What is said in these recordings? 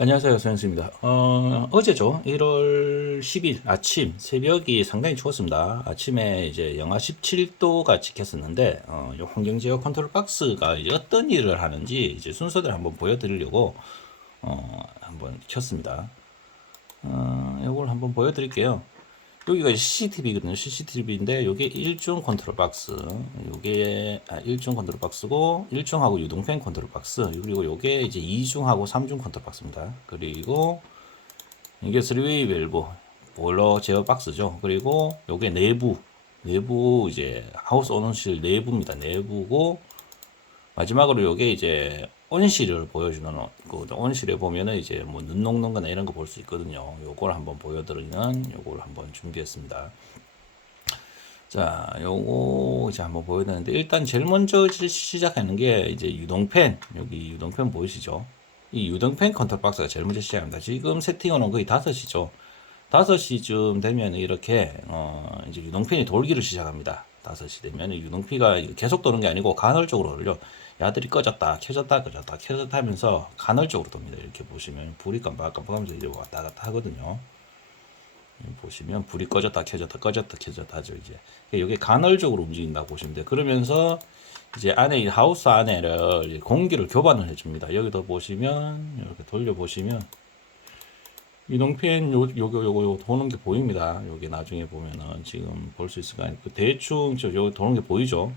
안녕하세요, 서현수입니다. 어제죠. 1월 10일 아침, 새벽이 상당히 추웠습니다. 아침에 이제 영하 17도가 찍혔었는데, 요 환경제어 컨트롤 박스가 이제 어떤 일을 하는지 이제 순서대로 한번 보여드리려고, 한번 켰습니다. 요걸 한번 보여드릴게요. 여기가 CCTV거든요. CCTV인데, 요게 1중 컨트롤 박스. 요게, 1중 컨트롤 박스고, 1중하고 유동팬 컨트롤 박스. 그리고 요게 이제 2중하고 3중 컨트롤 박스입니다. 그리고, 이게 3웨이 밸브, 보일러 제어 박스죠. 그리고 요게 내부 이제 하우스 오너실 내부입니다. 내부고, 마지막으로 요게 이제 온실을 보여주는 그 온실에 보면은 이제 뭐 눈 녹는 거나 이런 거 볼 수 있거든요. 요걸 한번 보여드리는 요걸 한번 준비했습니다. 자, 요거 이제 한번 보여드리는데 일단 제일 먼저 시작하는 게 이제 유동팬, 여기 유동팬 보이시죠? 이 유동팬 컨트롤 박스가 제일 먼저 시작합니다. 지금 세팅은 거의 5시죠. 5시쯤 되면 이렇게 이제 유동팬이 돌기를 시작합니다. 5시 되면 유동피가 계속 도는 게 아니고 간헐적으로 돌려. 야들이 꺼졌다 켜졌다 꺼졌다 켜졌다 하면서 간헐적으로 돕니다. 이렇게 보시면 불이 깜빡깜빡하면서 이제 왔다 갔다 하거든요. 보시면 불이 꺼졌다 켜졌다 꺼졌다 켜졌다 하죠. 이제 이게 간헐적으로 움직인다고 보시면 돼요. 그러면서 이제 안에 이 하우스 안에를 공기를 교반을 해줍니다. 여기도 보시면 이렇게 돌려 보시면 이동팬 요거 도는 게 보입니다. 여기 나중에 보면은 지금 볼 수 있을까요? 대충 요 도는 게 보이죠?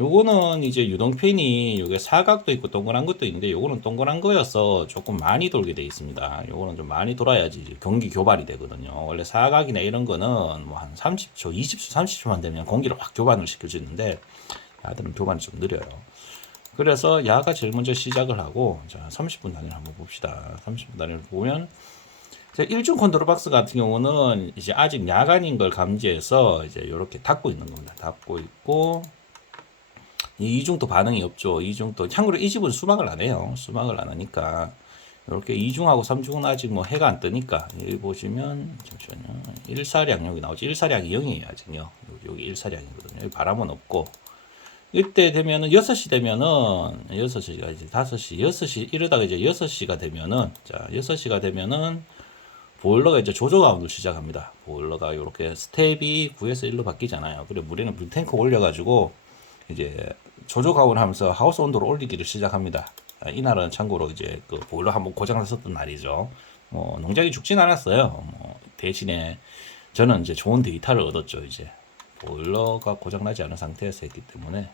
요거는 이제 유동팬이 요게 사각도 있고 동그란 것도 있는데 요거는 동그란 거여서 조금 많이 돌게 돼 있습니다. 요거는 좀 많이 돌아야지 공기 교반이 되거든요. 원래 사각이나 이런 거는 뭐 한 30초, 20초, 30초만 되면 공기를 확 교반을 시켜주는데 야들은 교반이 좀 느려요. 그래서 야가 제일 먼저 시작을 하고 자 30분 단위를 한번 봅시다. 30분 단위를 보면 1중 컨트롤 박스 같은 경우는 이제 아직 야간인 걸 감지해서 이제 이렇게 닫고 있는 겁니다. 닫고 있고 이중도 반응이 없죠. 이중도 참고로 이 집은 수박을 안 해요. 수박을 안 하니까 이렇게 이중하고 삼중은 아직 뭐 해가 안 뜨니까 여기 보시면 잠시만요. 1사량 여기 나오죠. 1사량이 0이에요. 아직요. 여기 1사량이거든요. 여기 바람은 없고 이때 되면은 6시 되면은 6시가 이제 5시, 6시 이러다가 이제 6시가 되면은 자, 6시가 되면은 보일러가 이제 조조 가운을 시작합니다. 보일러가 이렇게 스텝이 9에서 1로 바뀌잖아요. 그리고 물에는 물탱크 올려가지고 이제 조조 가운을 하면서 하우스 온도를 올리기를 시작합니다. 이날은 참고로 이제 그 보일러 한번 고장났었던 날이죠. 뭐 농장이 죽진 않았어요. 뭐 대신에 저는 이제 좋은 데이터를 얻었죠. 이제 보일러가 고장나지 않은 상태에서 했기 때문에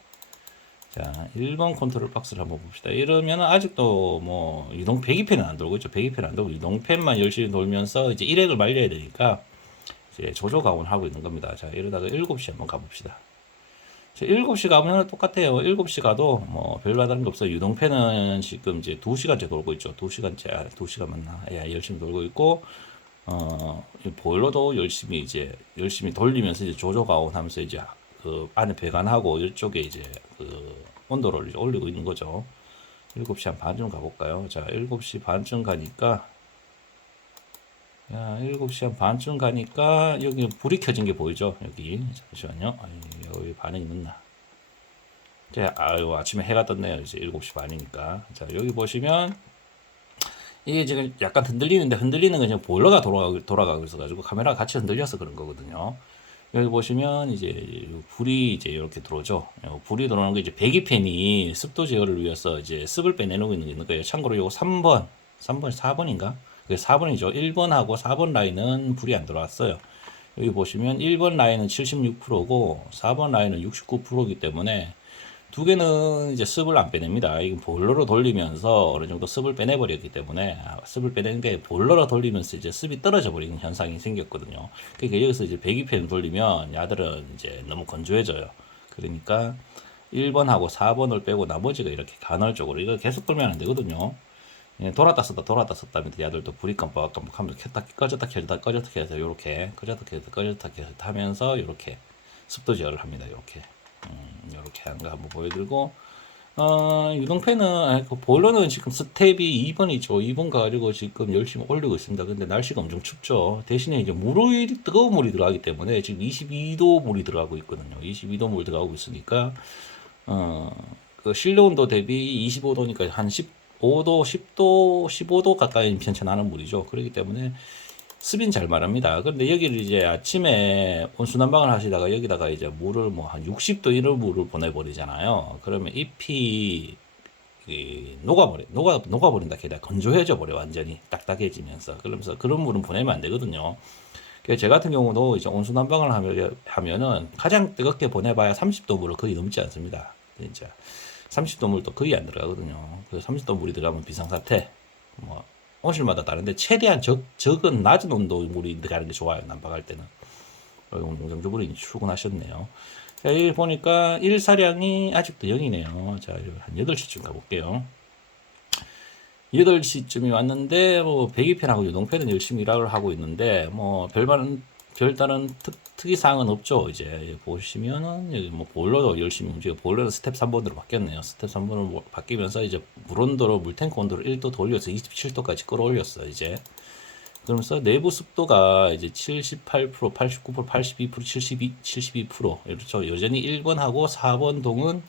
자 1번 컨트롤 박스를 한번 봅시다. 이러면 아직도 뭐 유동 배기팬은 안 돌고 있죠. 배기팬은 안 돌고 유동팬만 열심히 돌면서 이제 일액을 말려야 되니까 이제 조조 가온을 하고 있는 겁니다. 자 이러다가 7시 한번 가봅시다. 7시 가면 똑같아요. 7시 가도 뭐 별다른 게 없어요. 유동팬은 지금 이제 2시간째 돌고 있죠. 2시간째, 2시간 맞나? 예, 열심히 돌고 있고, 보일러도 열심히 돌리면서 이제 조조가온 하면서 이제 그 안에 배관하고 이쪽에 이제 그 온도를 이제 올리고 있는 거죠. 7시 한 반쯤 가볼까요? 자, 7시 반쯤 가니까, 야, 7시 한 반쯤 가니까 여기 불이 켜진 게 보이죠? 여기. 잠시만요. 여기 반응이 늦나? 아유, 아침에 해가 떴네요. 이제 7시 반이니까. 자, 여기 보시면, 이게 지금 약간 흔들리는데, 흔들리는 건 그냥 보일러가 돌아가고 있어가지고, 카메라가 같이 흔들려서 그런 거거든요. 여기 보시면, 이제, 불이 이제 이렇게 들어오죠. 불이 들어오는 거 이제 배기팬이 습도 제어를 위해서 이제 습을 빼내놓고 있는 거예요. 참고로 이거 3번, 4번인가? 그게 4번이죠. 1번하고 4번 라인은 불이 안 들어왔어요. 여기 보시면 1번 라인은 76%고, 4번 라인은 69%이기 때문에, 두 개는 이제 습을 안 빼냅니다. 이건 보일러로 돌리면서 어느 정도 습을 빼내버렸기 때문에 습을 빼내는 게 보일러로 돌리면서 이제 습이 떨어져 버리는 현상이 생겼거든요. 그러니까 여기서 이제 배기팬 돌리면 야들은 이제 너무 건조해져요. 그러니까 1번하고 4번을 빼고 나머지가 이렇게 간헐적으로 이거 계속 돌면 안 되거든요. 예, 돌았다 썼다 하면 야들도 불이 깜빡깜빡 하면서 켰다 꺼졌다 켰다 꺼졌다 켰다 이렇게 꺼졌다 켰다 꺼졌다 켰다 하면서 이렇게 습도 제어를 합니다. 이렇게. 이렇게 하는 거 한번 보여드리고 유동팬은 그 보일러는 지금 스텝이 2번이죠. 2번 가지고 지금 열심히 올리고 있습니다. 근데 날씨가 엄청 춥죠. 대신에 이제 물이 뜨거운 물이 들어가기 때문에 지금 22도 물이 들어가고 있거든요. 22도 물 들어가고 있으니까 그 실내 온도 대비 25도니까 한 5도, 10도, 15도 가까이 편차나는 물이죠. 그렇기 때문에 습인 잘 마릅니다. 그런데 여기를 이제 아침에 온수난방을 하시다가 여기다가 이제 물을 뭐 한 60도 이런 물을 보내버리잖아요. 그러면 잎이 녹아버린다. 게다가 건조해져 버려. 완전히 딱딱해지면서. 그러면서 그런 물은 보내면 안 되거든요. 그래서 제 같은 경우도 이제 온수난방을 하면은 가장 뜨겁게 보내봐야 30도 물을 거의 넘지 않습니다. 진짜. 30도 물도 거의 안 들어가거든요. 그 30도 물이 들어가면 비상사태. 뭐, 온실마다 다른데 최대한 적은 낮은 온도 물이 들어가는 게 좋아요. 난방할 때는. 오늘 농장주분이 출근하셨네요. 자, 여기 보니까 일사량이 아직도 0이네요. 자, 한 8시쯤 가볼게요. 8시쯤이 왔는데, 뭐, 배기편하고 유동편은 열심히 일을 하고 있는데, 뭐, 별다른 특이사항은 없죠. 이제, 보시면은, 여기 뭐, 보일러도 열심히 움직여. 보일러는 스텝 3번으로 바뀌었네요. 스텝 3번으로 바뀌면서, 이제, 물온도로, 물탱크 온도를 1도 더 올려서 27도까지 끌어올렸어, 이제. 그러면서 내부 습도가 이제 78%, 89%, 82%, 72%. 이렇죠. 여전히 1번하고 4번 동은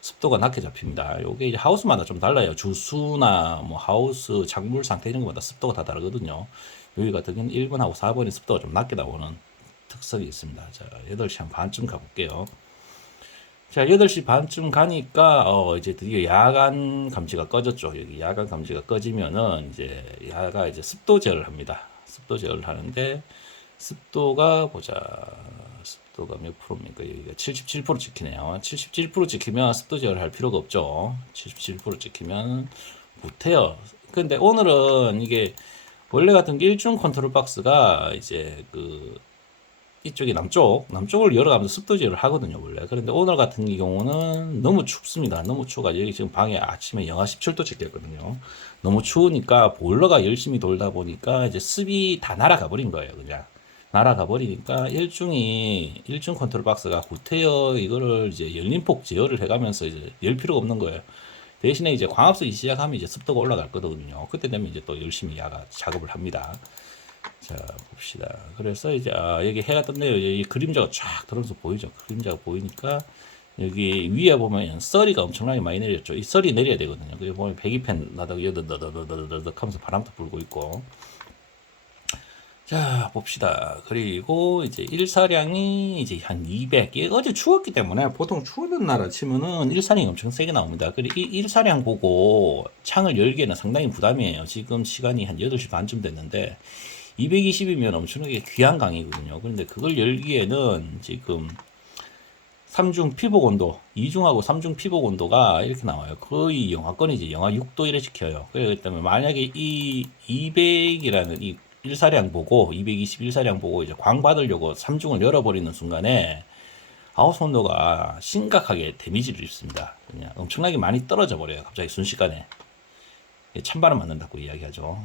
습도가 낮게 잡힙니다. 요게 이제 하우스마다 좀 달라요. 주수나 뭐 하우스 작물 상태 이런 것마다 습도가 다 다르거든요. 여기 같은 경우는 1번하고 4번의 습도가 좀 낮게 나오는 특성이 있습니다. 자, 8시 한 반쯤 가볼게요. 자, 8시 반쯤 가니까, 이제 드디어 야간 감지가 꺼졌죠. 여기 야간 감지가 꺼지면은, 이제, 야가 이제 습도 제어를 합니다. 습도 제어를 하는데, 습도가, 보자. 습도가 몇 프로입니까? 여기가 77% 찍히네요. 77% 찍히면 습도 제어를 할 필요가 없죠. 77% 찍히면 못해요. 근데 오늘은 이게, 원래 같은 게 일중 컨트롤 박스가 이제 이쪽이 남쪽을 열어가면서 습도 제어를 하거든요, 원래. 그런데 오늘 같은 경우는 너무 춥습니다. 너무 추워가지고 여기 지금 방에 아침에 영하 17도 찍혔거든요. 너무 추우니까 보일러가 열심히 돌다 보니까 이제 습이 다 날아가 버린 거예요, 그냥. 날아가 버리니까 일중 컨트롤 박스가 구태여 이거를 이제 열림폭 제어를 해가면서 이제 열 필요가 없는 거예요. 대신에 이제 광합 쓰기 시작하면 이제 습도가 올라갈 거거든요. 그때 되면 이제 또 열심히 야가 작업을 합니다. 자, 봅시다. 그래서 이제, 여기 해가 떴네요. 이 그림자가 쫙 들어서 보이죠? 그림자가 보이니까, 여기 위에 보면 썰이가 엄청나게 많이 내렸죠. 이 썰이 내려야 되거든요. 그리고 보면 배기팬 나다가 여더더더더더덕 하면서 바람도 불고 있고. 자, 봅시다. 그리고 이제 일사량이 이제 한 200. 어제 추웠기 때문에 보통 추운 날 아침에는 일사량이 엄청 세게 나옵니다. 그리고 이 일사량 보고 창을 열기에는 상당히 부담이에요. 지금 시간이 한 8시 반쯤 됐는데, 220이면 엄청나게 귀한 강이거든요. 그런데 그걸 열기에는 지금 3중 피복 온도, 2중하고 3중 피복 온도가 이렇게 나와요. 거의 영하권이지. 영하 6도 이래 지켜요. 그렇기 때문에 만약에 이 200이라는 이 일사량 보고, 221사량 보고 이제 광 받으려고 3중을 열어버리는 순간에 하우스 온도가 심각하게 데미지를 입습니다. 그냥 엄청나게 많이 떨어져 버려요. 갑자기 순식간에. 찬바람 맞는다고 이야기하죠.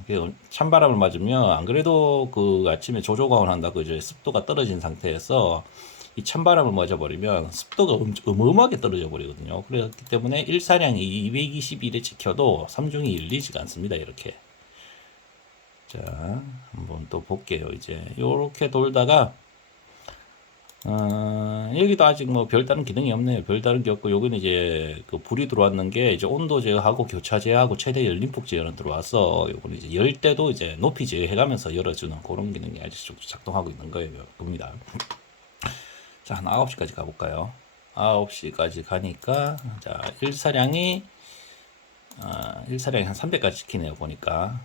찬바람을 맞으면 안 그래도 그 아침에 조조광을 한다고 이제 습도가 떨어진 상태에서 이 찬바람을 맞아버리면 습도가 어마어마하게 떨어져 버리거든요. 그렇기 때문에 일사량이 221에 찍혀도 3중이 열리지가 않습니다. 이렇게. 자, 한번 또 볼게요. 이제 요렇게 돌다가 여기도 아직 뭐 별다른 기능이 없네요. 별다른 게 없고, 여기는 이제 그 불이 들어왔는 게 이제 온도 제어하고 교차 제어하고 최대 열림폭 제어는 들어와서, 요거는 이제 열 때도 이제 높이 제어해가면서 열어주는 그런 기능이 아직 작동하고 있는 거예요. 겁니다. 자, 한 9시까지 가볼까요? 9시까지 가니까, 자, 일사량이 한 300까지 시키네요. 보니까.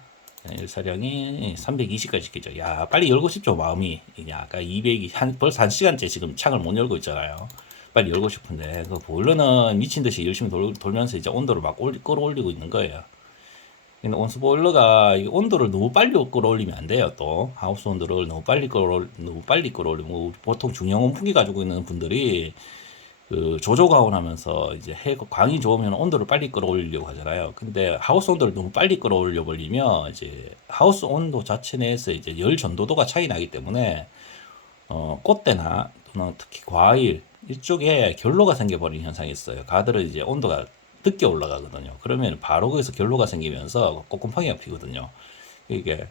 일사량이 320까지 시키죠. 야, 빨리 열고 싶죠, 마음이. 아까 200이, 벌써 1시간째 지금 창을 못 열고 있잖아요. 빨리 열고 싶은데, 그 보일러는 미친 듯이 열심히 돌면서 이제 온도를 막 끌어올리고 있는 거예요. 근데 온수 보일러가 온도를 너무 빨리 끌어올리면 안 돼요, 또. 하우스 온도를 너무 빨리 끌어올리면, 보통 중형 온풍기 가지고 있는 분들이 그 조조광을 하면서 이제 광이 좋으면 온도를 빨리 끌어올리려고 하잖아요. 근데 하우스 온도를 너무 빨리 끌어올려 버리면 이제 하우스 온도 자체 내에서 이제 열 전도도가 차이 나기 때문에 꽃대나 또는 특히 과일 이쪽에 결로가 생겨버리는 현상이 있어요. 가들은 이제 온도가 늦게 올라가거든요. 그러면 바로 거기서 결로가 생기면서 꼼꼼하게 피거든요. 이게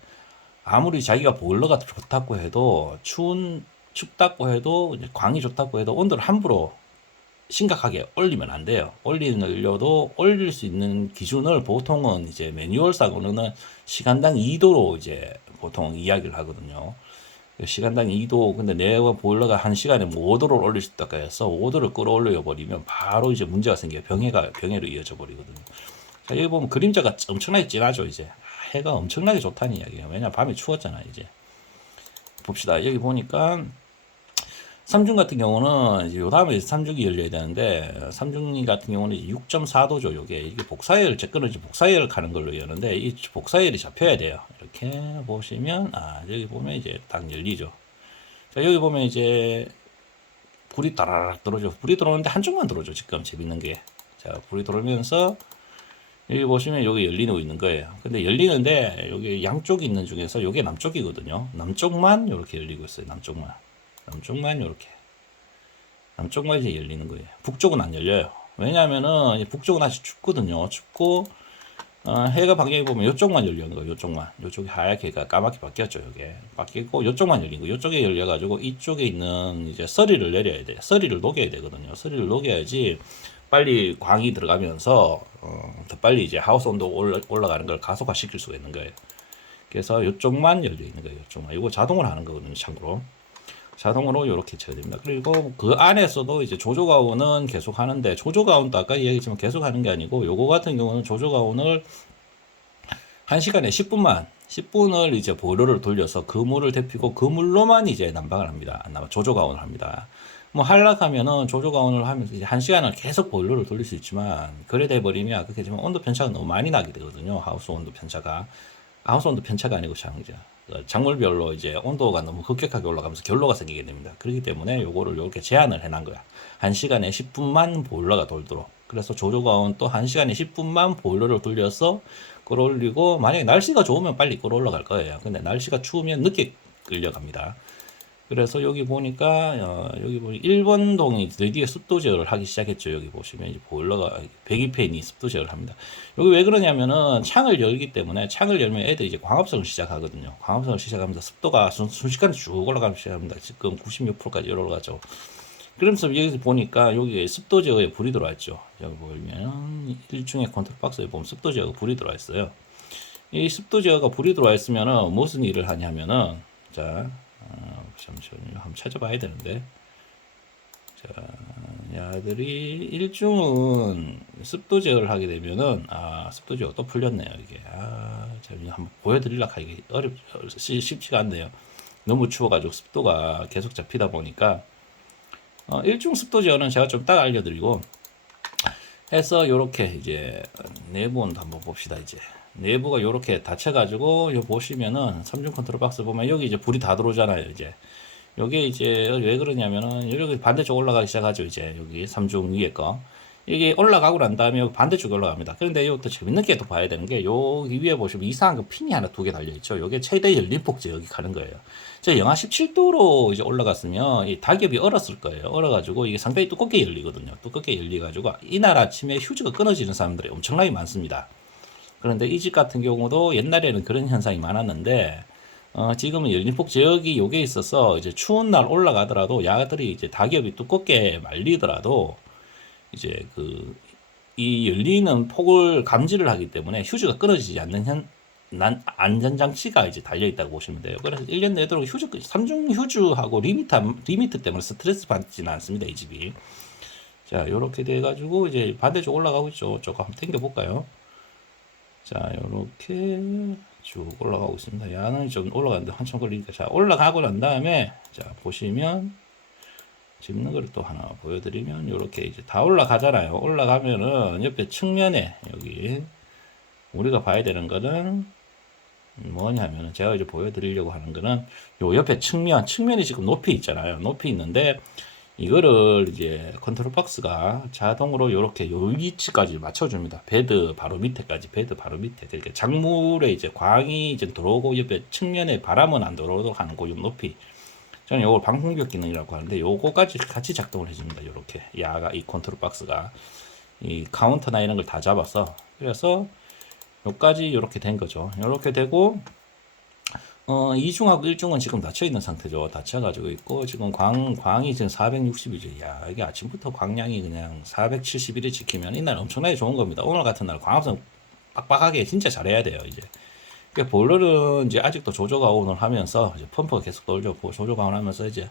아무리 자기가 보일러가 좋다고 해도 춥다고 해도 광이 좋다고 해도 온도를 함부로 심각하게 올리면 안 돼요. 올리려도 올릴 수 있는 기준을 보통은 이제 매뉴얼상으로는 시간당 2도로 이제 보통 이야기를 하거든요. 시간당 2도, 근데 내가 보일러가 1시간에 뭐 5도를 올릴 수 있다고 해서 5도를 끌어올려 버리면 바로 이제 문제가 생겨요. 병해로 이어져 버리거든요. 자, 여기 보면 그림자가 엄청나게 진하죠, 이제. 해가 엄청나게 좋다는 이야기예요. 왜냐, 밤에 추웠잖아, 이제. 봅시다. 여기 보니까, 삼중 같은 경우는 이제 요 다음에 삼중이 열려야 되는데, 삼중이 같은 경우는 6.4도죠. 이게 복사열, 제 거는 이제 복사열 가는 걸로 여는데, 이 복사열이 잡혀야 돼요. 이렇게 보시면, 여기 보면 이제 딱 열리죠. 자, 여기 보면 이제 불이 따라락 들어오죠. 불이 들어오는데 한쪽만 들어오죠. 지금 재밌는 게. 자, 불이 들어오면서, 여기 보시면 여기 열리고 있는 거예요. 근데 열리는데 여기 양쪽이 있는 중에서 여기 남쪽이거든요. 남쪽만 이렇게 열리고 있어요. 남쪽만 이렇게. 남쪽만 이제 열리는 거예요. 북쪽은 안 열려요. 왜냐하면은 북쪽은 아직 춥거든요. 춥고 해가 방향이 보면 이쪽만 열리는 거예요. 이쪽이 하얗게 까맣게 바뀌었죠. 여기 바뀌고 이쪽만 열린 거. 이쪽에 열려가지고 이쪽에 있는 이제 서리를 내려야 돼. 서리를 녹여야 되거든요. 서리를 녹여야지 빨리 광이 들어가면서 더 빨리 이제 하우스 온도 올라가는 걸 가속화 시킬 수가 있는 거예요. 그래서 이쪽만 열려 있는 거예요. 이쪽만. 이거 자동으로 하는 거거든요. 참고로. 자동으로 이렇게 쳐야 됩니다. 그리고 그 안에서도 이제 조조가온은 계속 하는데, 조조가온도 아까 얘기했지만 계속 하는 게 아니고, 요거 같은 경우는 조조가온을 1시간에 10분을 이제 보일러를 돌려서 그 물을 데피고 그 물로만 이제 난방을 합니다. 조조가온을 합니다. 뭐 하려면은 조조가온을 하면서 이제 1시간을 계속 보일러를 돌릴 수 있지만, 그래 돼 버리면 그렇게 되면 온도 편차가 너무 많이 나게 되거든요. 하우스 온도 편차가 아니고 작물별로 이제 온도가 너무 급격하게 올라가면서 결로가 생기게 됩니다. 그렇기 때문에 요거를 이렇게 제한을 해놓은 거야. 1시간에 10분만 보일러가 돌도록. 그래서 조조가온 또 1시간에 10분만 보일러를 돌려서 끌어올리고, 만약에 날씨가 좋으면 빨리 끌어올라갈 거예요. 근데 날씨가 추우면 늦게 끌려갑니다. 그래서 여기 보니까 여기 보니 1번 동이 드디어 습도 제어를 하기 시작했죠. 여기 보시면 이제 보일러가 배기팬이 습도 제어를 합니다. 여기 왜 그러냐면은 창을 열기 때문에, 창을 열면 애들이 이제 광합성을 시작하거든요. 광합성을 시작하면서 습도가 순식간에 쭉 올라가기 시작합니다. 지금 96%까지 올라가죠. 그러면서 여기서 보니까 여기에 습도 제어에 불이 들어왔죠. 여기 보면 일종의 컨트롤 박스에 보면 습도 제어가 불이 들어와 있어요. 이 습도 제어가 불이 들어와 있으면은 무슨 일을 하냐면은, 자, 잠시만요. 한번 찾아봐야 되는데. 자, 야들이 일중은 습도 제어를 하게 되면은, 습도 제어가 또 풀렸네요. 이게. 제가 한번 보여드리려고 하기 쉽지가 않네요. 너무 추워가지고 습도가 계속 잡히다 보니까, 일중 습도 제어는 제가 좀 딱 알려드리고, 해서 요렇게 이제 내부는 한번 봅시다. 이제 내부가 요렇게 닫혀가지고, 요 보시면은 3중 컨트롤 박스 보면 여기 이제 불이 다 들어오잖아요. 이제 요게 이제 왜 그러냐면은 여기 반대쪽 올라가기 시작하죠. 이제 여기 3중 위에 거 이게 올라가고 난 다음에 여기 반대쪽에 올라갑니다. 그런데 이것도 재밌는 게 또 봐야 되는 게, 여기 위에 보시면 이상한 그 핀이 하나 두 개 달려 있죠. 요게 최대 열림폭제 여기 가는 거예요. 저 영하 17도로 이제 올라갔으면 이 닭엽이 얼었을 거예요. 얼어가지고 이게 상당히 두껍게 열리거든요. 두껍게 열리가지고 이날 아침에 휴지가 끊어지는 사람들이 엄청나게 많습니다. 그런데 이 집 같은 경우도 옛날에는 그런 현상이 많았는데, 지금은 열림폭 제어기 요게 있어서 이제 추운 날 올라가더라도 야들이 이제 닭엽이 두껍게 말리더라도 이제 이 열리는 폭을 감지를 하기 때문에 휴지가 끊어지지 않는 안전장치가 이제 달려있다고 보시면 돼요. 그래서 1년 내도록 삼중 휴즈하고 리미트 때문에 스트레스 받지는 않습니다. 이 집이. 자, 요렇게 돼가지고 이제 반대쪽 올라가고 있죠. 조금 한번 당겨볼까요? 자, 요렇게 쭉 올라가고 있습니다. 야는 좀 올라가는데 한참 걸리니까. 자, 올라가고 난 다음에, 자, 보시면, 집는 걸 또 하나 보여드리면, 요렇게 이제 다 올라가잖아요. 올라가면은 옆에 측면에, 여기, 우리가 봐야 되는 거는 뭐냐면은, 제가 이제 보여드리려고 하는 거는, 요 옆에 측면이 지금 높이 있잖아요. 높이 있는데, 이거를 이제 컨트롤 박스가 자동으로 이렇게 요 위치까지 맞춰줍니다. 베드 바로 밑에. 그러니까 작물에 이제 광이 이제 들어오고 옆에 측면에 바람은 안 들어오도록 하는 그 높이. 저는 이걸 방풍벽 기능이라고 하는데 요거까지 같이 작동을 해줍니다. 이렇게 이 컨트롤 박스가 이 카운터나 이런 걸 다 잡아서, 그래서 요까지 이렇게 된 거죠. 이렇게 되고 이중하고 일중은 지금 닫혀 있는 상태죠. 닫혀가지고 있고, 지금 광이 지금 460이죠. 야, 이게 아침부터 광량이 그냥 471이 지키면 이날 엄청나게 좋은 겁니다. 오늘 같은 날 광합성 빡빡하게 진짜 잘해야 돼요, 이제. 그러니까 볼러는 이제 아직도 조조가온을 하면서, 이제 펌프가 계속 돌죠. 조조가온 하면서 이제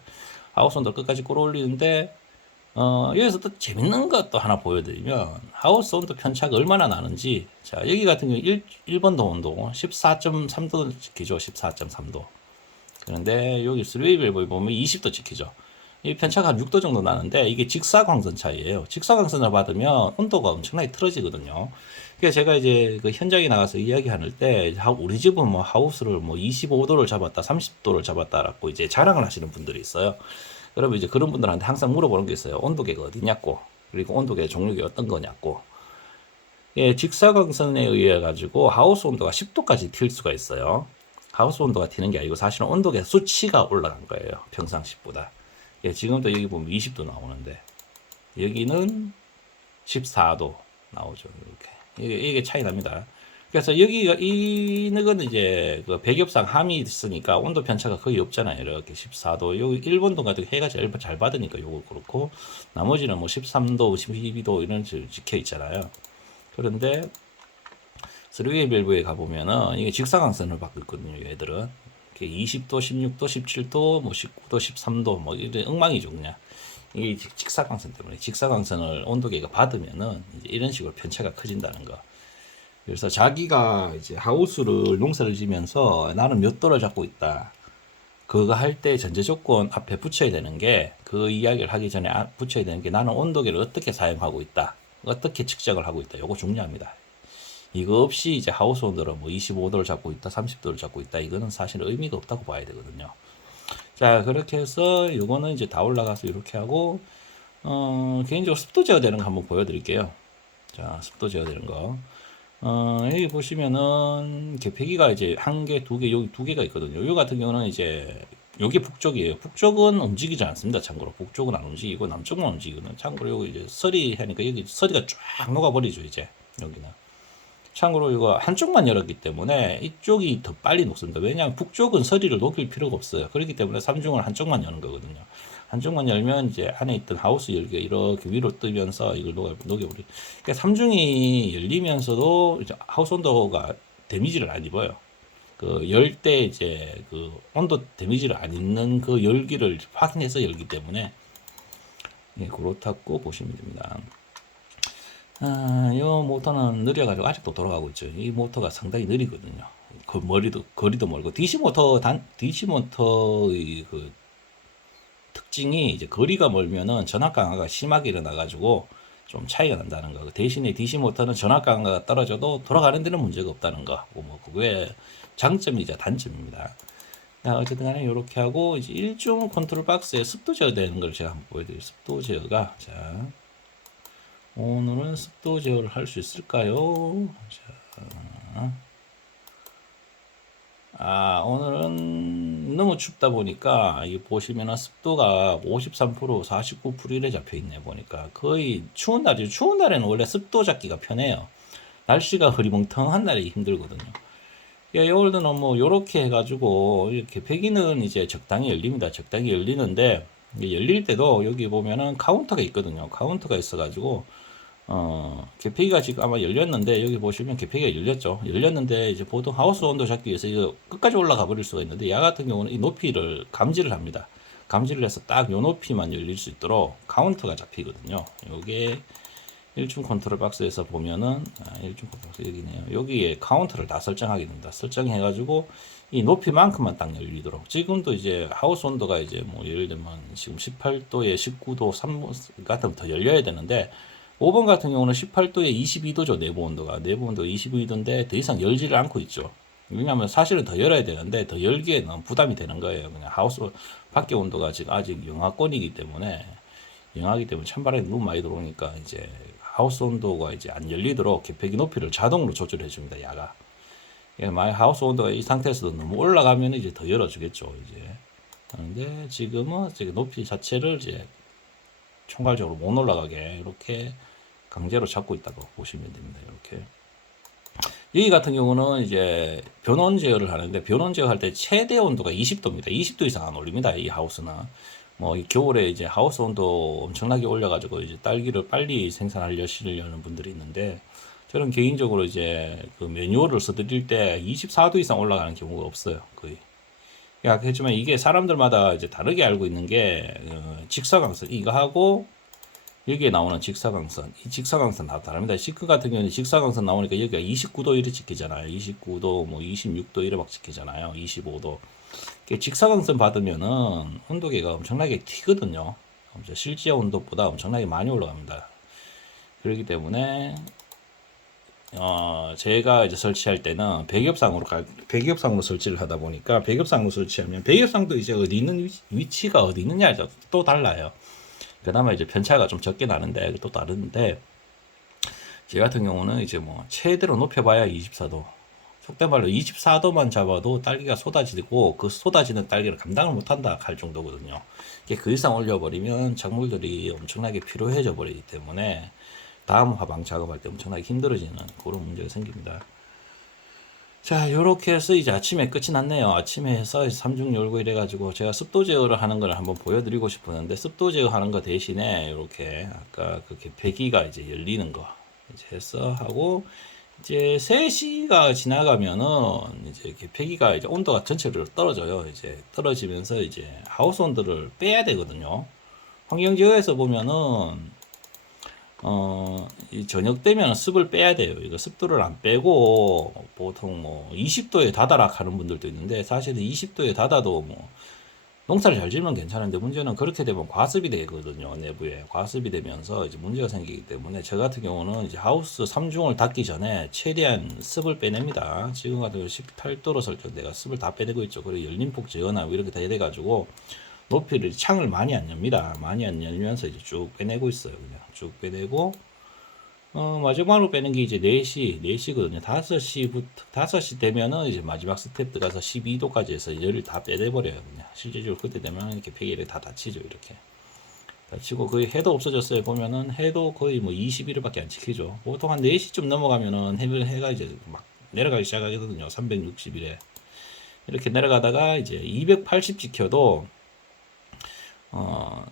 하우스온도 끝까지 끌어올리는데, 여기서 또 재밌는 것도 하나 보여드리면, 하우스 온도 편차가 얼마나 나는지, 자, 여기 같은 경우 1번도 온도 14.3도 지키죠. 14.3도. 그런데 여기 3웨이밸브에 보면 20도 지키죠. 이 편차가 한 6도 정도 나는데, 이게 직사광선 차이예요. 직사광선을 받으면 온도가 엄청나게 틀어지거든요. 그래서 제가 이제 그 현장에 나가서 이야기할 때, 우리 집은 뭐 하우스를 뭐 25도를 잡았다, 30도를 잡았다라고 이제 자랑을 하시는 분들이 있어요. 그러면 이제 그런 분들한테 항상 물어보는 게 있어요. 온도계가 어디냐고. 그리고 온도계 종류가 어떤 거냐고. 예, 직사광선에 의해 가지고 하우스 온도가 10도까지 튈 수가 있어요. 하우스 온도가 튀는 게 아니고 사실은 온도계 수치가 올라간 거예요. 평상시보다. 예, 지금도 여기 보면 20도 나오는데 여기는 14도 나오죠. 이렇게. 이게 차이 납니다. 그래서 여기가 이건 이제 그 백엽상 함이 있으니까 온도 편차가 거의 없잖아요. 이렇게 14도. 여기 일본도 같은 해가 제일 잘 받으니까 요거 그렇고 나머지는 뭐 13도, 12도 이런 식으로 찍혀 있잖아요. 그런데 3웨이 밸브에 가보면은 이게 직사광선을 받고 있거든요. 얘들은 20도, 16도, 17도, 뭐 19도, 13도 뭐 이런 엉망이죠 그냥. 이게 직사광선 때문에 직사광선을 온도계가 받으면은 이제 이런 식으로 편차가 커진다는 거. 그래서 자기가 이제 하우스를 농사를 지면서 나는 몇 도를 잡고 있다. 그거 할 때 전제 조건 앞에 붙여야 되는 게 그 이야기를 하기 전에 붙여야 되는 게 나는 온도계를 어떻게 사용하고 있다. 어떻게 측정을 하고 있다. 요거 중요합니다. 이거 없이 이제 하우스 온도를 뭐 25도를 잡고 있다, 30도를 잡고 있다. 이거는 사실 의미가 없다고 봐야 되거든요. 자, 그렇게 해서 요거는 이제 다 올라가서 이렇게 하고, 개인적으로 습도 제어되는 거 한번 보여드릴게요. 자, 습도 제어되는 거. 여기 보시면은 개폐기가 이제 한 개, 두 개, 여기 두 개가 있거든요. 요 같은 경우는 이제 여기 북쪽이에요. 북쪽은 움직이지 않습니다. 참고로 북쪽은 안 움직이고 남쪽만 움직이거든요. 참고로 여기 이제 서리 하니까 여기 서리가 쫙 녹아버리죠. 이제 여기는. 참고로 이거 한쪽만 열었기 때문에 이쪽이 더 빨리 녹습니다. 왜냐하면 북쪽은 서리를 녹일 필요가 없어요. 그렇기 때문에 삼중을 한쪽만 여는 거거든요. 한쪽만 열면 이제 안에 있던 하우스 열기가 이렇게 위로 뜨면서 이걸 녹여버려요. 그러니까 삼중이 열리면서도 이제 하우스 온도가 데미지를 안 입어요. 그 열 때 이제 그 온도 데미지를 안 입는 그 열기를 확인해서 열기 때문에 예, 그렇다고 보시면 됩니다. 이 모터는 느려가지고 아직도 돌아가고 있죠. 이 모터가 상당히 느리거든요. 그 거리도 멀고 DC 모터의 그 특징이 이제 거리가 멀면은 전압 강화가 심하게 일어나가지고 좀 차이가 난다는 거. 대신에 DC 모터는 전압 강화가 떨어져도 돌아가는 데는 문제가 없다는 거. 뭐 그게 장점이자 단점입니다. 어쨌든 간에 이렇게 하고 이제 일중 컨트롤 박스에 습도 제어되는 걸 제가 한번 보여드릴게요. 습도 제어가 자. 오늘은 습도 제어를 할 수 있을까요? 자, 오늘은 너무 춥다 보니까 이 보시면은 습도가 53%, 49% 이래 잡혀 있네 보니까 거의 추운 날이죠. 추운 날에는 원래 습도 잡기가 편해요. 날씨가 흐리멍텅한 날이 힘들거든요. 여울드는 뭐 요렇게 해가지고 이렇게 배기는 이제 적당히 열립니다. 적당히 열리는데 열릴 때도 여기 보면은 카운터가 있거든요. 카운터가 있어가지고 개폐기가 지금 아마 열렸는데 여기 보시면 개폐기가 열렸죠. 열렸는데 이제 보통 하우스 온도 잡기 위해서 이거 끝까지 올라가 버릴 수가 있는데 야 같은 경우는 이 높이를 감지를 합니다. 감지를 해서 딱 요 높이만 열릴 수 있도록 카운터가 잡히거든요. 요게 1중 컨트롤 박스에서 보면은 1중 컨트롤 박스 여기네요. 여기에 카운터를 다 설정하게 됩니다. 설정해 가지고 이 높이만큼만 딱 열리도록. 지금도 이제 하우스 온도가 이제 뭐 예를 들면 지금 18도에 19도 3분 같으면 더 열려야 되는데 5번 같은 경우는 18도에 22도죠. 내부 온도가. 내부 온도가 22도인데 더 이상 열지를 않고 있죠. 왜냐하면 사실은 더 열어야 되는데 더 열기에는 부담이 되는 거예요. 그냥 하우스 밖에 온도가 지금 아직 영하권이기 때문에 영하기 때문에 찬바람이 너무 많이 들어오니까 이제 하우스 온도가 이제 안 열리도록 개폐기 높이를 자동으로 조절해 줍니다. 야가. 만약 하우스 온도가 이 상태에서도 너무 올라가면 이제 더 열어주겠죠. 이제. 그런데 지금은 높이 자체를 이제 총괄적으로 못 올라가게 이렇게 강제로 잡고 있다고 보시면 됩니다. 이렇게. 여기 같은 경우는 이제 변온 제어를 하는데 변온 제어할 때 최대 온도가 20도입니다. 20도 이상 안 올립니다. 이 하우스는. 뭐 이 겨울에 이제 하우스 온도 엄청나게 올려가지고 이제 딸기를 빨리 생산하려는 분들이 있는데 저는 개인적으로 이제 그 매뉴얼을 써드릴 때 24도 이상 올라가는 경우가 없어요. 거의. 아까 했지만 이게 사람들마다 이제 다르게 알고 있는 게 직사광선 이거 하고 여기에 나오는 직사광선 이 직사광선 다 다릅니다. 시크 같은 경우는 직사광선 나오니까 여기가 29도 이래 찍히잖아요. 29도 뭐 26도 이래 막 찍히잖아요. 25도 직사광선 받으면은 온도계가 엄청나게 튀거든요. 실제 온도보다 엄청나게 많이 올라갑니다. 그렇기 때문에 제가 이제 설치할 때는 배겹상으로 설치를 하다 보니까 배겹상으로 설치하면 배겹상도 이제 어디 있는 위치가 어디 있느냐 또 달라요. 그나마 이제 편차가 좀 적게 나는데 또 다른데 제 같은 경우는 이제 뭐 최대로 높여봐야 24도. 속된 말로 24도만 잡아도 딸기가 쏟아지고 그 쏟아지는 딸기를 감당을 못한다 할 정도거든요. 이게 그 이상 올려버리면 작물들이 엄청나게 피로해져 버리기 때문에 다음 화방 작업할 때 엄청나게 힘들어지는 그런 문제가 생깁니다. 자, 요렇게 해서 이제 아침에 끝이 났네요. 아침에 해서 삼중 열고 이래가지고 제가 습도 제어를 하는 걸 한번 보여드리고 싶었는데 습도 제어하는 거 대신에 이렇게 아까 그렇게 배기가 이제 열리는 거 이제 해서 하고 이제 3시가 지나가면은 이제 이렇게 배기가 이제 온도가 전체로 떨어져요. 이제 떨어지면서 이제 하우스 온도를 빼야 되거든요. 환경제어에서 보면은 이 저녁 되면 습을 빼야 돼요. 이거 습도를 안 빼고 보통 뭐 20도에 다다라 하는 분들도 있는데 사실은 20도에 다다도 뭐 농사를 잘 지으면 괜찮은데 문제는 그렇게 되면 과습이 되거든요. 내부에 과습이 되면서 이제 문제가 생기기 때문에 저 같은 경우는 이제 하우스 3중을 닫기 전에 최대한 습을 빼냅니다. 지금 같은 경우 18도로 설정돼가 습을 다 빼내고 있죠. 그리고 열림폭 제어나 이렇게 다 돼가지고 높이를 창을 많이 안 엽니다. 많이 안 열면서 이제 쭉 빼내고 있어요. 그냥 쭉 빼내고 마지막으로 빼는 게 이제 4시거든요. 5시 되면은 이제 마지막 스텝 들어가서 12도까지 해서 열을 다 빼내버려요. 그냥 실제적으로 그때 되면 이렇게 베개를 다 닫히죠. 이렇게. 닫히고 거의 해도 없어졌어요. 보면은 해도 거의 뭐 21일밖에 안 지키죠. 보통 한 4시쯤 넘어가면은 해가 이제 막 내려가기 시작하거든요. 360일에. 이렇게 내려가다가 이제 280 지켜도 어,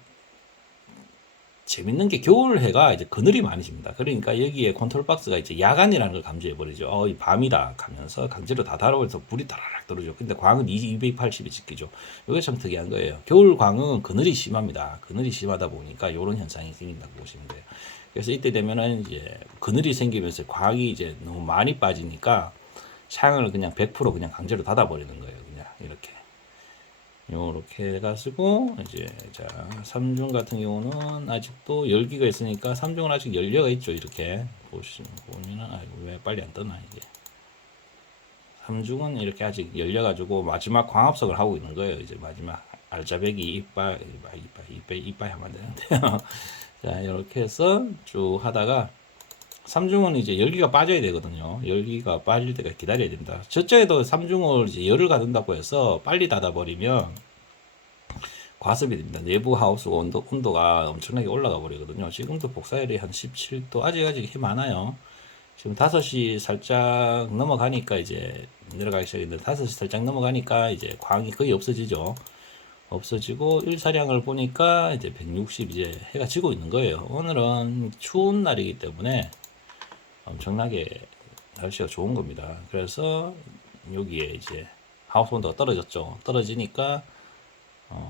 재밌는 게 겨울 해가 이제 그늘이 많이 집니다. 그러니까 여기에 컨트롤 박스가 이제 야간이라는 걸 감지해 버리죠. 이 밤이다 하면서 강제로 다 달아버려서 불이 다라락 떨어져. 근데 광은 280이 찍히죠. 이게 참 특이한 거예요. 겨울 광은 그늘이 심합니다. 그늘이 심하다 보니까 이런 현상이 생긴다고 보시면 돼요. 그래서 이때 되면은 이제 그늘이 생기면서 광이 이제 너무 많이 빠지니까 창을 그냥 100% 그냥 강제로 닫아버리는 거예요. 그냥 이렇게. 요렇게 해가지고 이제 자 3중 같은 경우는 아직도 열기가 있으니까 3중은 아직 열려가 있죠. 이렇게 보면은 아이고 왜 빨리 안 떠나 이게 3중은 이렇게 아직 열려가지고 마지막 광합석을 하고 있는 거예요. 이제 마지막 알짜배기 이빨 하면 되는데요. 자 이렇게 해서 쭉 하다가 3중은 이제 열기가 빠져야 되거든요. 열기가 빠질 때까지 기다려야 됩니다. 저쪽에도 3중을 이제 열을 가둔다고 해서 빨리 닫아버리면 과습이 됩니다. 내부 하우스 온도가 엄청나게 올라가 버리거든요. 지금도 복사열이 한 17도, 아직 해 많아요. 지금 5시 살짝 넘어가니까 이제 내려가기 시작했는데 5시 살짝 넘어가니까 이제 광이 거의 없어지죠. 없어지고 일사량을 보니까 이제 160 이제 해가 지고 있는 거예요. 오늘은 추운 날이기 때문에 엄청나게 날씨가 좋은 겁니다. 그래서 여기에 이제 하우스 온도가 떨어졌죠. 떨어지니까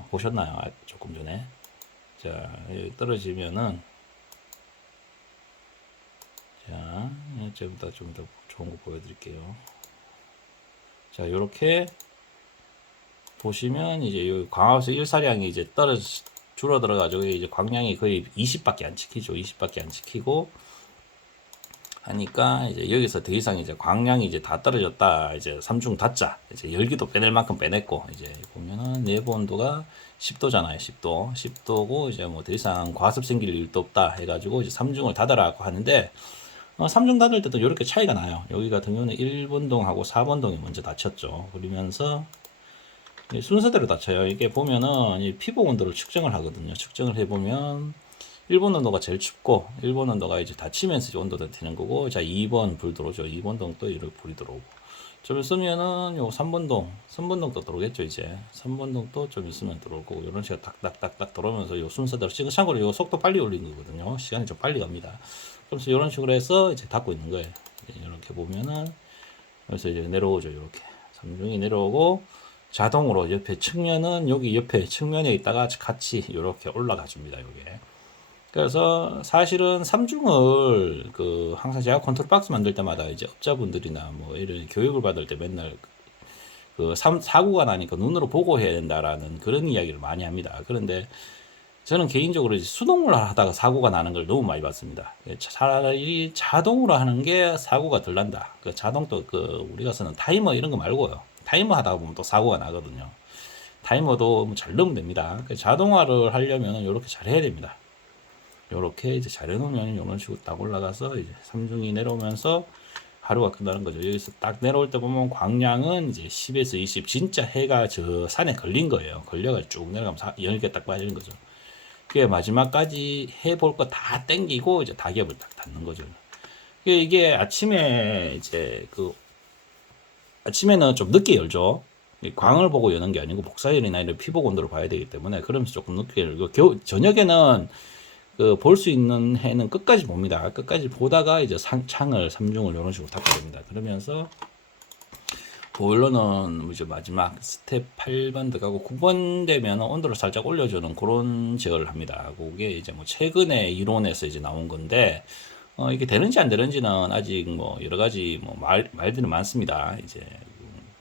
보셨나요? 조금 전에. 자, 여기 떨어지면은 자, 좀 더 좋은 거 보여드릴게요. 자, 이렇게 보시면 이제 요 광하우스 일사량이 이제 줄어들어 가지고 이제 광량이 거의 20밖에 안 지키죠. 20밖에 안 지키고 하니까 이제 여기서 더 이상 이제 광량이 이제 다 떨어졌다. 이제 삼중 닫자. 이제 열기도 빼낼 만큼 빼냈고 이제 보면은 내부 온도가 10도잖아요. 10도. 10도고 이제 뭐 더 이상 과습 생길 일도 없다 해가지고 이제 삼중을 닫아라고 하는데 3중 닫을 때도 이렇게 차이가 나요. 여기 같은 경우는 1번동하고 4번동이 먼저 닫혔죠. 그러면서 순서대로 닫혀요. 이게 보면은 이 피복 온도를 측정을 하거든요. 측정을 해보면 1번 온도가 제일 춥고 1번 온도가 이제 닫히면서 이제 온도가 되는 거고, 자 2번 불 들어오죠. 2번 동도 이렇게 불이 들어오고, 좀 있으면은 요 3번 동도 들어오겠죠. 이제 3번 동도 좀 있으면 들어오고, 이런 식으로 딱딱딱딱 들어오면서 요 순서대로, 지금 참고로 요 속도 빨리 올린 거거든요. 시간이 좀 빨리 갑니다. 그래서 이런 식으로 해서 이제 닫고 있는 거예요. 이렇게 보면은 그래서 이제 내려오죠. 이렇게 삼중이 내려오고, 자동으로 옆에 측면은 여기 옆에 측면에 있다가 같이 이렇게 올라가 줍니다. 요게. 그래서 사실은 삼중을 그 항상 제가 컨트롤 박스 만들 때마다 이제 업자분들이나 뭐 이런 교육을 받을 때 맨날 그 사고가 나니까 눈으로 보고 해야 된다라는 그런 이야기를 많이 합니다. 그런데 저는 개인적으로 이제 수동으로 하다가 사고가 나는 걸 너무 많이 봤습니다. 차라리 자동으로 하는 게 사고가 덜 난다. 그 자동도 그 우리가 쓰는 타이머 이런 거 말고요. 타이머 하다가 보면 또 사고가 나거든요. 타이머도 뭐잘 넣으면 됩니다. 자동화를 하려면 이렇게 잘 해야 됩니다. 이렇게 이제 잘 해놓으면 이런 식으로 딱 올라가서 이제 삼중이 내려오면서 하루가 끝나는 거죠. 여기서 딱 내려올 때 보면 광량은 이제 10에서 20, 진짜 해가 저 산에 걸린 거예요. 걸려가 쭉 내려가면서 연일게 딱 빠지는 거죠. 그게 마지막까지 해볼 거 다 땡기고 이제 낙엽을 딱 닫는 거죠. 이게 아침에 이제 그 아침에는 좀 늦게 열죠. 광을 보고 여는 게 아니고 복사열이나 이런 피복 온도를 봐야 되기 때문에, 그러면서 조금 늦게 열고, 저녁에는 그 볼 수 있는 해는 끝까지 봅니다. 끝까지 보다가 이제 창을 삼중을 이런 식으로 닫게 됩니다. 그러면서 보일러는 이제 마지막 스텝 8번 들어가고 9번 되면 온도를 살짝 올려주는 그런 제어를 합니다. 그게 이제 뭐 최근에 이론에서 이제 나온 건데, 이게 되는지 안 되는지는 아직 뭐 여러 가지 뭐 말들이 많습니다. 이제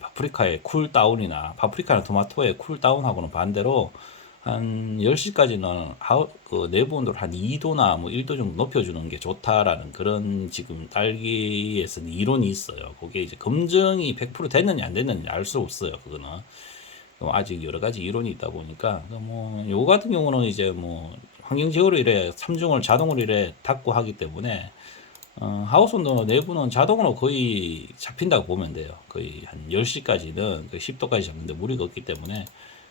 파프리카의 쿨다운이나 파프리카나 토마토의 쿨다운하고는 반대로 한 10시까지는 그 내부 온도를 한 2도나 뭐 1도 정도 높여주는 게 좋다라는 그런 지금 딸기에서는 이론이 있어요. 그게 이제 검증이 100% 됐느냐 안 됐느냐 알 수 없어요. 그거는 아직 여러 가지 이론이 있다 보니까, 뭐 요 같은 경우는 이제 뭐 환경지역으로 이래 삼중을 자동으로 이래 닫고 하기 때문에 하우스 온도 내부는 자동으로 거의 잡힌다고 보면 돼요. 거의 한 10시까지는 10도까지 잡는데 무리가 없기 때문에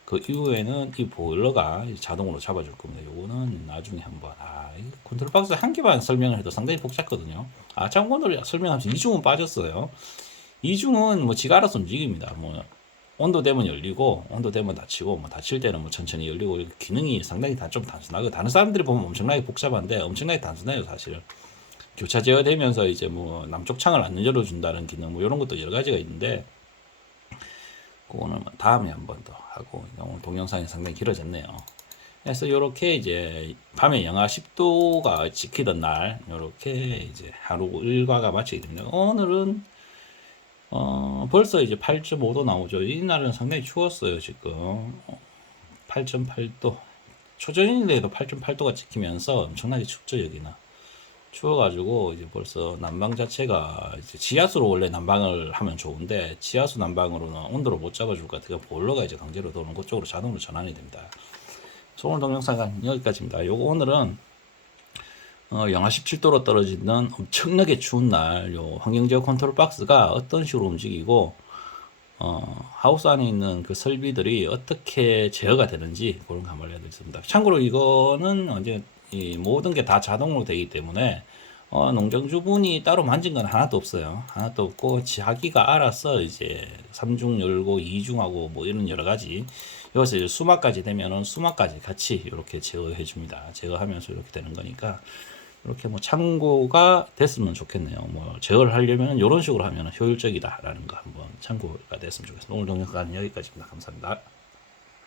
그 이후에는 이 보일러가 자동으로 잡아줄 겁니다. 요거는 나중에 한번, 이 컨트롤 박스 한 개만 설명을 해도 상당히 복잡거든요. 참고로 설명하면서 이중은 빠졌어요. 이중은 뭐 지가 알아서 움직입니다. 뭐 온도 되면 열리고 온도 되면 닫히고, 뭐 닫힐 때는 뭐 천천히 열리고, 기능이 상당히 좀 단순하고, 다른 사람들이 보면 엄청나게 복잡한데 엄청나게 단순해요. 사실 교차 제어되면서 이제 뭐 남쪽 창을 안 열어준다는 기능, 뭐 이런 것도 여러 가지가 있는데, 그거는 다음에 한 번 더 하고, 오늘 동영상이 상당히 길어졌네요. 그래서 이렇게 이제 밤에 영하 10도가 지키던 날, 이렇게 이제 하루 일과가 마치게 됩니다. 오늘은 벌써 이제 8.5도 나오죠. 이날은 상당히 추웠어요. 지금 8.8도, 초저녁인데도 8.8도가 찍히면서 엄청나게 춥죠. 여기는 추워가지고 이제 벌써 난방 자체가 이제 지하수로 원래 난방을 하면 좋은데, 지하수 난방으로는 온도를 못 잡아줄 것 같아요. 보일러가 이제 강제로 도는 그쪽으로 자동으로 전환이 됩니다. 오늘 동영상은 여기까지입니다. 요거 오늘은 영하 17도로 떨어지는 엄청나게 추운 날, 요 환경제어 컨트롤 박스가 어떤 식으로 움직이고, 하우스 안에 있는 그 설비들이 어떻게 제어가 되는지 그런 거 한번 알려드렸습니다. 참고로 이거는 이제 이 모든 게 다 자동으로 되기 때문에 농장주분이 따로 만진 건 하나도 없어요. 하나도 없고 자기가 알아서 이제 3중 열고 2중하고 뭐 이런 여러 가지, 여기서 이제 수막까지 되면은 수막까지 같이 이렇게 제어해 줍니다. 제어하면서 이렇게 되는 거니까 이렇게 뭐 참고가 됐으면 좋겠네요. 뭐 제어를 하려면 이런 식으로 하면 효율적이다라는 거 한번 참고가 됐으면 좋겠습니다. 오늘 동영상 여기까지입니다. 감사합니다.